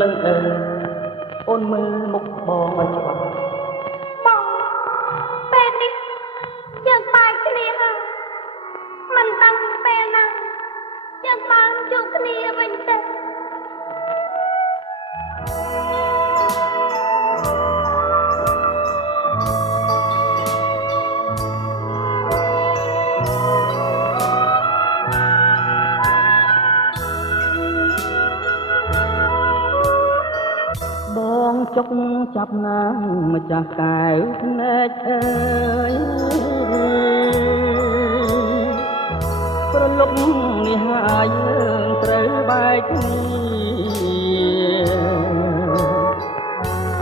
លឹងអូនមើលមុខបងឲ្យច្បាស់បងពេលនេះយើងបែកគ្នាហើយមិនដឹងពេលណាយើងបានជួបគ្នាវិញទេបងចុកចាប់ណាងម្ចាស់កែវភ្នែកអើយប្រលប់នេះហើយយើងត្រូវបែកគ្នា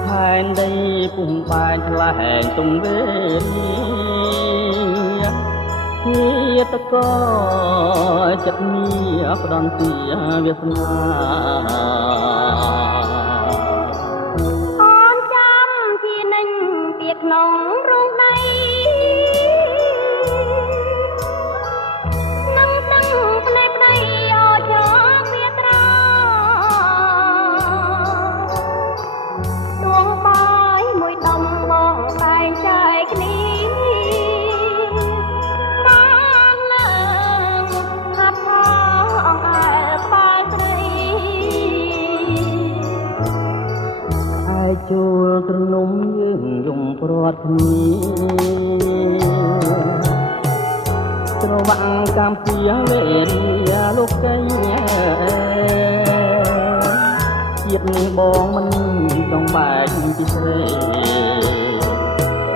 ផែនដីពុំបែកឆ្លែងទុំវេលាជាតកចិត្តមាផ្ដន់ទាវាសនាក្នុងរងដីនឹងដឹងផ្នែកដីអោចវាត្រដួងបាយមួយដុំបងបែងចែកគ្នាបានឡើងហាប់ថាអង្អែលក្បាលស្រីឯជួលត្រនំយើងយំព្រាត់គ្នាស្រវាំងកម្មពីវេលាលោកកៃជាតិនេះបងមិនចង់បែកពីស្រី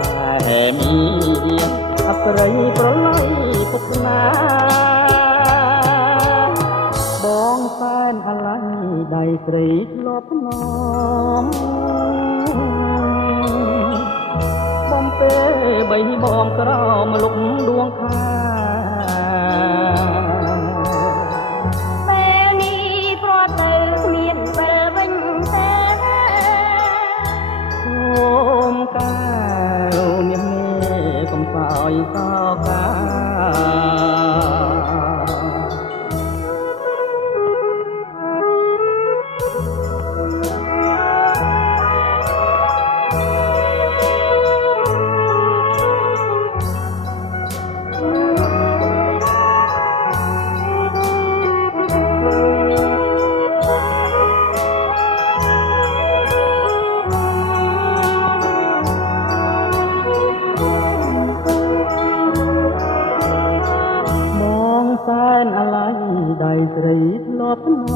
តែមានអប្រិយប្រឡ័យពុកណាបងសែនអាឡ័យដៃស្រីធ្លាប់ភ្នំបំពេលបីបងក្រមលុកដួងខាពេលនេះព្រោះទៅគ្មានវិលវិញទេអូមកែវមានមេកំសោយសោកាសែនអាឡ័យដៃស្រីធ្លាប់ភ្នំ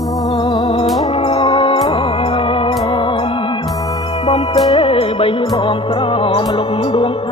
បំពេលបីបងក្រមលុកដួងខា